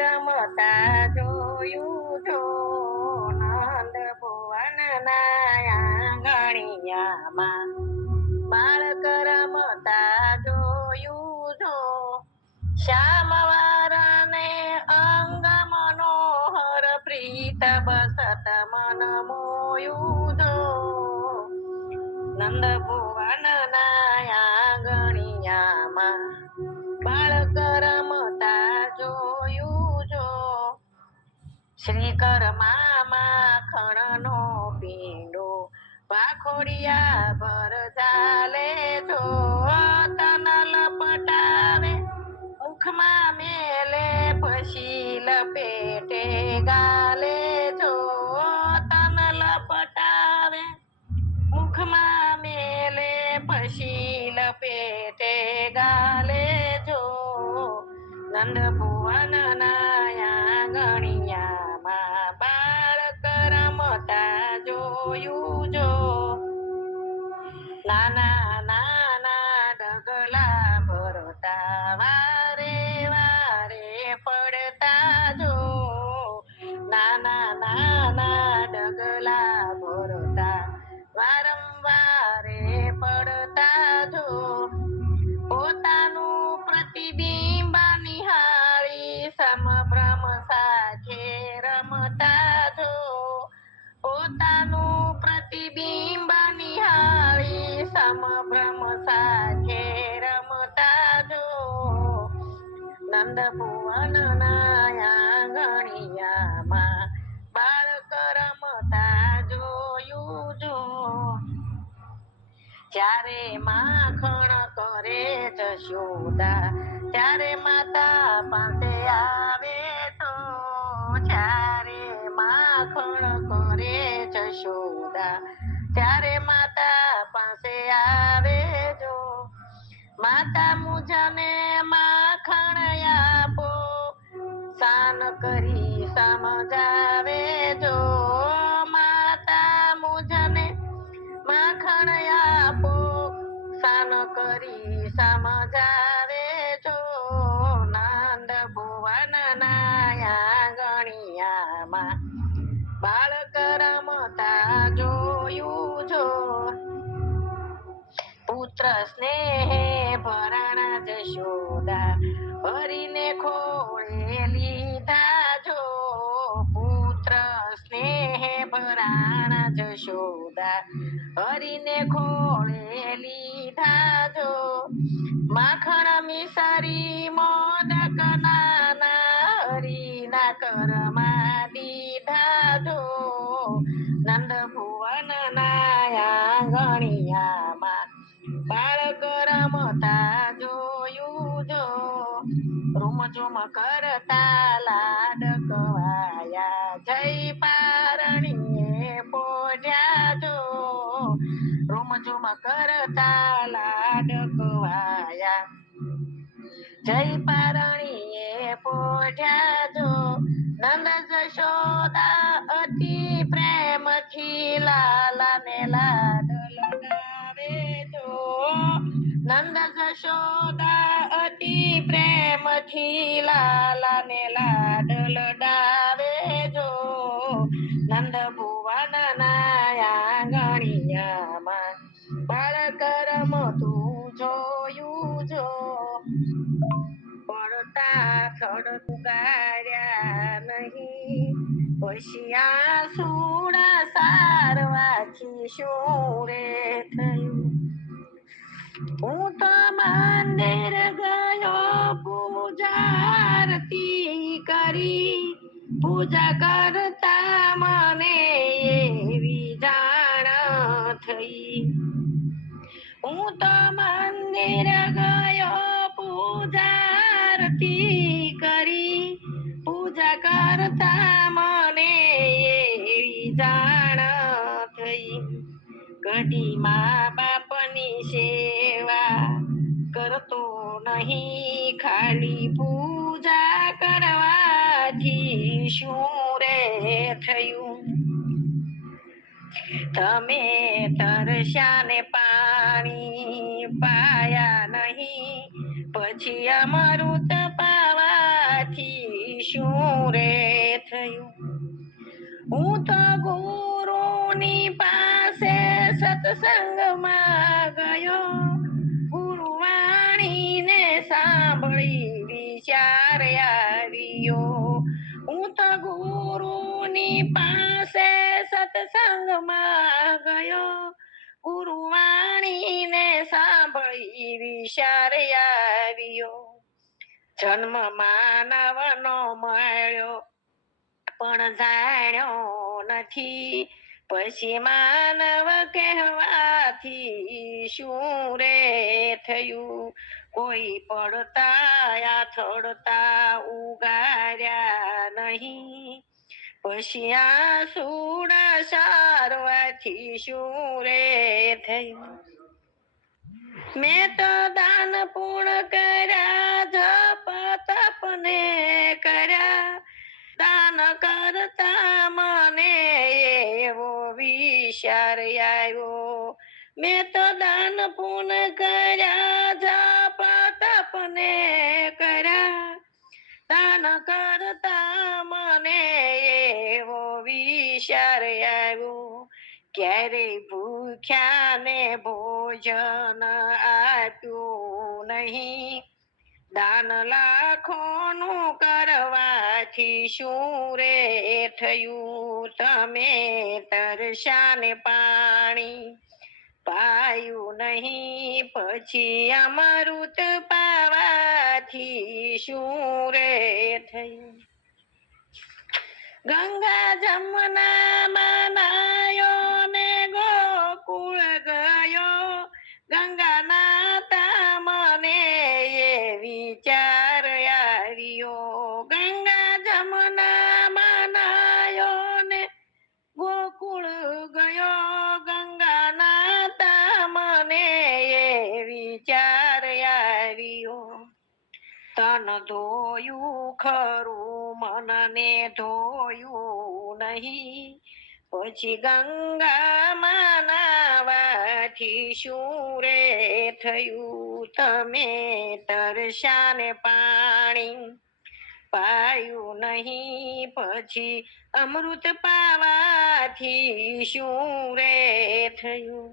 રમતા જોયું જો નંદ ભુવન આંગણિયામાં બાળક રમતા જોયું જો શ્યામ વારને અંગ મનોહર પ્રીત બસત મન મોયું જો નંદ ભુવન આંગણિયામાં બાળક રમતા જોયું જો શ્રીકર માખણનો પીંડો ભાખોડિયા ભર ચાલે જો તન લપટાવે મુખમાં મેલે પછી લપેટે ગાલે જો તન લપટાવે મુખમાં મેલે પછી લપેટે ગાલે જો નંદ ભુવન આંગણિયામાં બાળક રમતા જોયું જો નાના નાના ડગલા ભરતા વારે વારે પડતા જો નાના નાના ડગલા ભરતા વારંવારે પડતા જો પોતાનું પ્રતિબિંબ નિહાળી સમભ્રમ સાથે રમતા જો પોતાનું પ્રતિબિંબ નિહાળી સમભ્રમ સાથે રમતા જો નંદ ભુવન આંગણિયામાં બાળક રમતા જોયું જો જ્યારે માખણ કરે જશોદા ત્યારે માતા પાસે આવે તો જ્યારે માખણ કરે જશોદા ત્યારે માતા પાસે આવે જો માતા મુજને માખણ આપો સાન કરી સમજાવે જો માતા મુજને માખણ આપો સાન કરી સમજાવે જો નંદ ભુવન આંગણિયામાં બાળક રમતા જોયું જો પુત્ર સ્નેહે ભરાણા જશોદા હરીને ખોળે લીધા જો પુત્ર સ્નેહે ભરાણા જશોદા હરીને ખોળે લીધા જો માખણ મિસરી મોદક નાના હરીના કરમાં દીધા જો નંદ ભુવન આંગણિયામાં બાળક રમતા જોયું જો રૂમઝુમ કરતા લાડકવાયા જય પારણીએ પોઢ્યા જો રૂમઝુમ કરતા લાડકવાયા જય પારણીએ પોઢ્યા જો નંદ જશોદા અતિ પ્રેમથી લાલાને લાડ લગાવે જો નંદ જશોદા અતિ પ્રેમથી લાલાને લાડ લડાવે જો નંદ ભુવન આંગણિયામાં બાળક રમતું જોયું જો પડતા થડ પુગાર્યા નહીં પછી સુડા સારવાથી શું રે થયું હું તો મંદિર ગયો પૂજારતી કરી પૂજા કરતા મને એવી જાણ થઈ હું તો મંદિર ગયો પૂજારતી કરી પૂજા કરતા મને એવી જાણ થઈ કઢી મા બાપની સેવા કરતો નહીં ખાલી પૂજા કરવાથી શું રે થયું તમે તરસ્યાને પાણી પાયા નહીં પછી અમૃત પાવાથી શું રે થયું. હું તો ગુરુની પાસે સત્સંગમાં ગયો, ગુરુવાણીને સાંભળી વિચાર આવ્યો. હું તો ગુરુની પાસે સત્સંગમાં ગયો, ગુરુવાણીને સાંભળી વિચાર આવ્યો. જન્મ માનવનો મળ્યો પણ જાણ્યો નથી, પછી માનવ કહેવાથી શું રે થયું. કોઈ પડતા યાથડતા ઉગાર્યા નહીં, પછી આસુડા સારવાથી શું રે થયું. મેં તો દાન પૂર્ણ કર્યા, જપ તપને કર્યા, દાન કરતા મને એવો વિચાર આવ્યો. મેં તો દાન પૂર્ણ કર્યા, જપ તપને કર્યા, દાન કરતા મને એવો વિચાર આવ્યો. ક્યારેય ભૂખ્યા ને ભોજન આપ્યું નહીં, દાન લાખોનું કરવાથી શું રે થયું. તમે તરસ્યા ને પાણી પાયું નહીં, પછી અમૃત પાવાથી શું રે થયું. ગંગા જમનામાં નાયો ને ગોકુળ ગયો, ગંગા નાતા મને એ વિચાર આવ્યો. ગંગા જમનામાં નાયો ને ગોકુળ ગયો, ગંગા નાતા મને એ વિચાર આવ્યો. તન ધોયું ખરું મનને ધોયું નહીં, પછી ગંગામાં નાવાથી શું રે થયું. તમે તરસ્યા ને પાણી પાયું નહીં, પછી અમૃત પાવાથી શું રે થયું.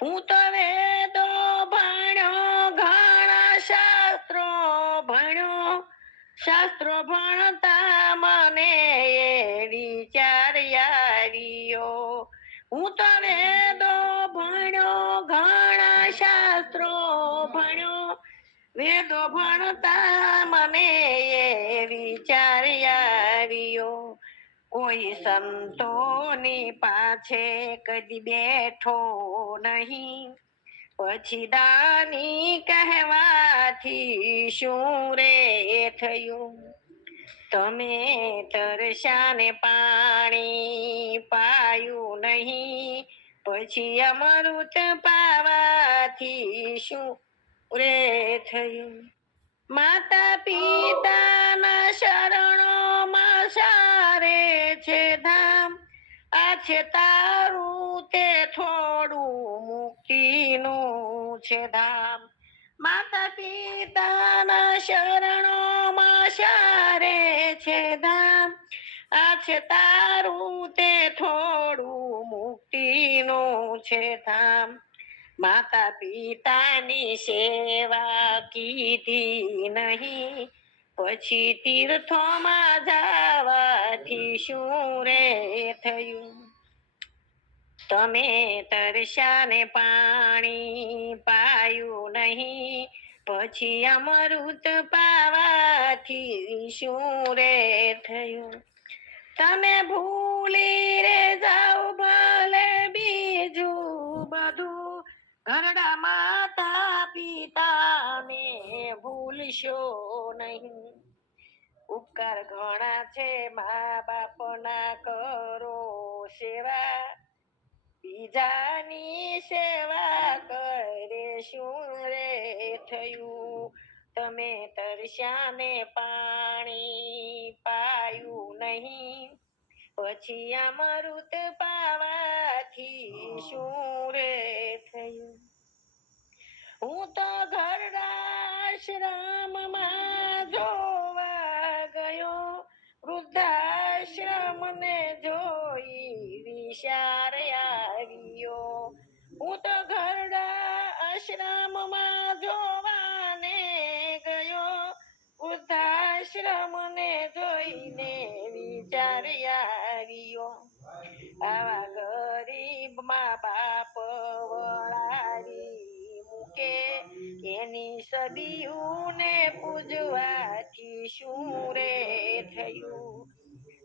હું તો વેદો ભણ્યો, ઘણા શાસ્ત્રો ભણ્યો, શાસ્ત્રો ભણતા મને એ વિચાર આવ્યો. હું તો વેદો ભણ્યો, ઘણા શાસ્ત્રો ભણ્યો, વેદો ભણતા મને એ વિચાર આવ્યો. કોઈ સંતોની પાછે કદી બેઠો નહીં, પછી દાની કહેવાથી શું રે થયું. તમે તરસ્યા ને પાણી પાયું નહીં, પછી અમૃત પાવાથી શું રે થયું. માતા પિતાના શરણોમાં સારે છે ધામ, આ છે તારું તે થોડું મુક્તિનું છે ધામ. માતા પિતાના શરણોમાં સારે છે ધામ, આ છે તારું તે થોડું મુક્તિનું છે ધામ. માતા પિતાની સેવા કીધી નહીં, પછી તીર્થોમાં જવાથી શું રે થયું. તમે તરસ્યા ને પાણી પાયું નહીં, પછી અમૃત પાવાથી શું રે થયું. તમે ભૂલી રે જાઓ ભલે બીજું બધું, ઘરડા માતા પિતાને ભૂલશો નહીં. ઉપકાર ઘણા છે મા બાપના કરો સેવા, બીજાની સેવા કરે શું રે થયું. તમે તરસ્યા ને પાણી પાયું નહીં, પછી અમૃત પાવાથી શું રે થયું. હું તો ઘરડા આશ્રમમાં જોવા ગયો, વિચાર આવ્યો. હું તો ઘરડા આશ્રમમાં જોવાને ગયો, વૃદ્ધાશ્રમને જોઈને વિચાર આવ્યો. આવા ગરીબ મા બાપ વળાવી મૂકે, એની સદીઓને પૂજવાથી શું રે થયું.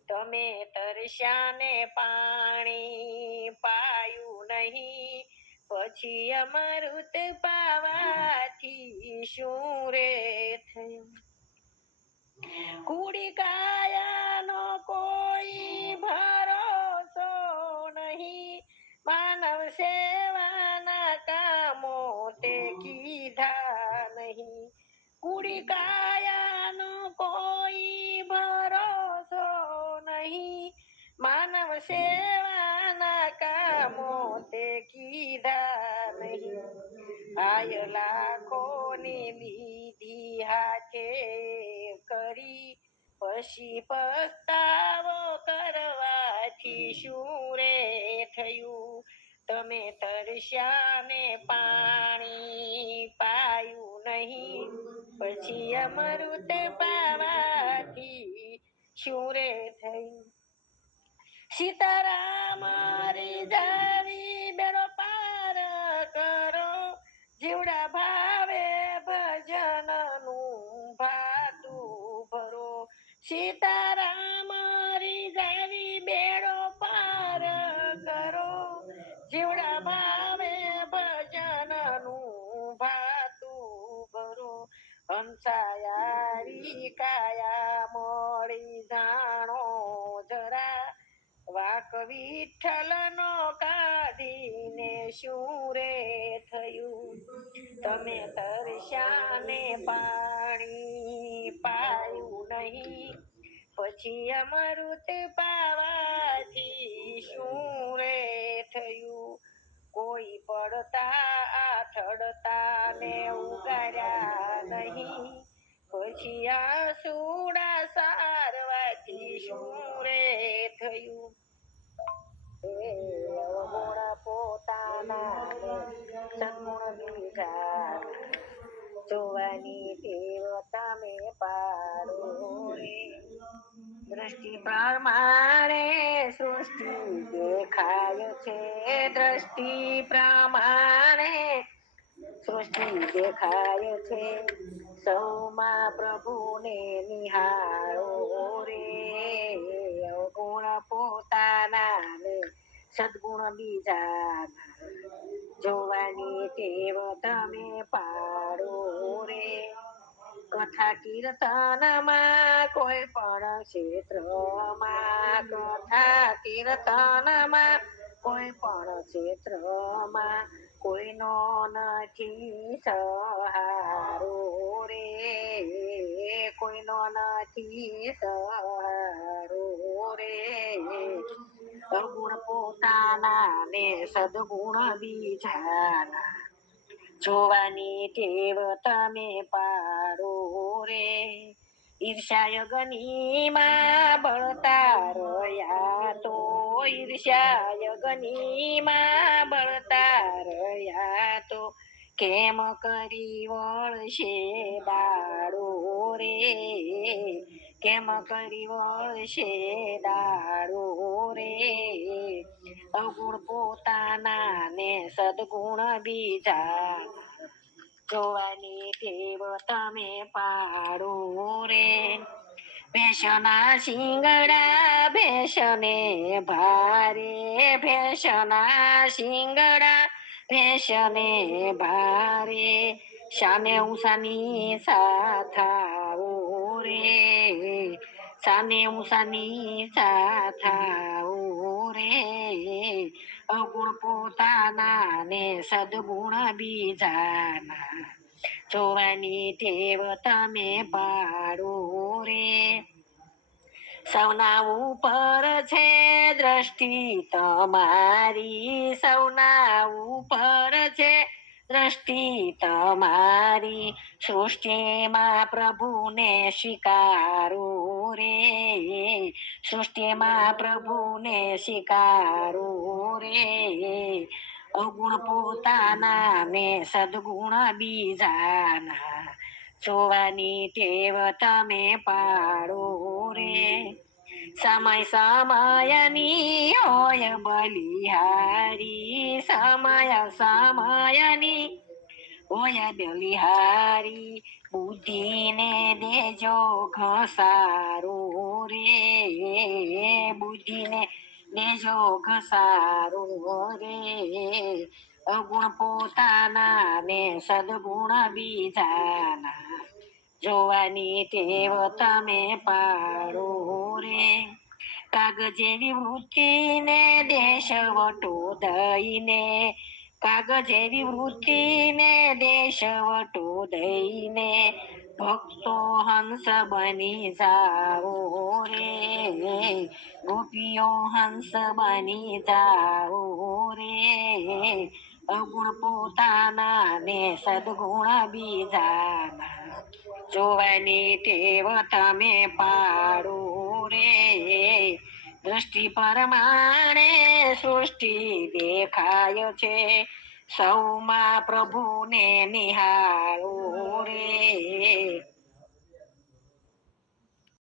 તમે તરસ્યા ને પાણી પાયું નહીં, પછી અમૃત પાવાથી શું રે થયું. કુડી કાયાનો કોઈ ભરોસો નહીં, માનવ સેવાના કામો તે કીધા નહીં. કુડી કાયાનો કોઈ ભરોસો નહીં, માનવ સેવાના કામો તે કીધા નહીં. આય લાખોની લીધી હાથે કરી, પછી પસ્તાવો કરવાથી શું રે થયું. તમે તરસ્યા ને પાણી પાયું નહીં, પછી અમૃત પાવાથી શું રે થયું. સીતારામ રીઝાવી બેડો પાર કરો, જીવડા ભાવે ભજનનું ભાતું ભરો. સીતારામ રીઝાવી બેડો પાર કરો, જીવડા ભાવે ભજનનું ભાતું ભરો. હંસાયારી કાયા મળી જાણો જરા, વાક વિઠ્ઠલનો કાઢીને શું રે થયું. તમે તરસ્યા ને પાણી પાયું નહીં, પછી અમૃત પાવાથી શું રે થયું. કોઈ પડતા આથડતા ને ઉગાર્યા નહીં, પછી આસુડા સારવાથી શું રે થયું. અવગુણ પોતાના સદગુણ બીજા, જોવાની ટેવ તમે પાડો રે. દ્રષ્ટિ પ્રમાણે સૃષ્ટિ દેખાય છે, દ્રષ્ટિ પ્રમાણે સૃષ્ટિ દેખાય છે. સૌમાં પ્રભુને નિહાળો રે. અવગુણ પોતાના ને સદગુણ બીજા, જોવાની ટેવ તમે પાડો રે. કથા કીર્તનમાં કોઈ પણ ક્ષેત્રમાં, કથા કીર્તનમાં કોઈ પણ ક્ષેત્રમાં કોઈનો નથી સહારો રે. કોઈનો નથી સહારો રે. અવગુણ પોતાના ને સદગુણ બીજાના, જોવાની ટેવ તમે પાડો રે. ઈર્ષ્યા ગનીમાં બળતા રહ્યા તો, ઈર્ષ્યા ગનીમાં બળતા રહ્યા તો, કેમ કરી વળશે દાડો રે. કેમ કરી વળશે દાડો રે. અવગુણ પોતાના ને સદગુણ બીજા, જોવાની ટેવ તમે પાડો રે. ભેંસના શિંગડા ભેંસને ભારે, ભેંસના શિંગડા ભેંસને ભારે. શાને ઉષાની સાથાઓ રે, શાને ઉષાની સાથાઓ રે. અવગુણ પોતાના ને સદગુણ બીજાના, જોવાની ટેવ તમે પાડો રે. સૌના ઉપર છે દ્રષ્ટિ તમારી, સૌના ઉપર છે દ્રષ્ટિ તમારી સૃષ્ટિમાં પ્રભુને સ્વીકારું રે, સૃષ્ટિમાં પ્રભુને સ્વીકારું રે. અવગુણ પોતાના ને સદગુણ બીજાના જોવાની ટેવ તમે પાડો રે. સમય સમયની હોય બલિહારી, સમય સમયની હોય બલિહારી. બુદ્ધિને દેજો ઘસારો રે, બુદ્ધિને દેજો ઘસારો રે. અવગુણ પોતાના ને સદગુણ બીજાના જોવાની ટેવ તમે પાડો રે. કાગ જેવી વૃત્તિને દેશ વટો દઈને, કાગ જેવી વૃત્તિને દેશ વટો દઈને ભક્તો હંસ બની જાઓ રે, ગોપીઓ હંસ બની જાઓ રે. અવગુણ પોતાના ને સદગુણ બીજાના જોવાની ટેવ તમે પાડો રે. દ્રષ્ટિ પ્રમાણે સૃષ્ટિ દેખાય છે, સૌમાં પ્રભુને નિહાળો રે.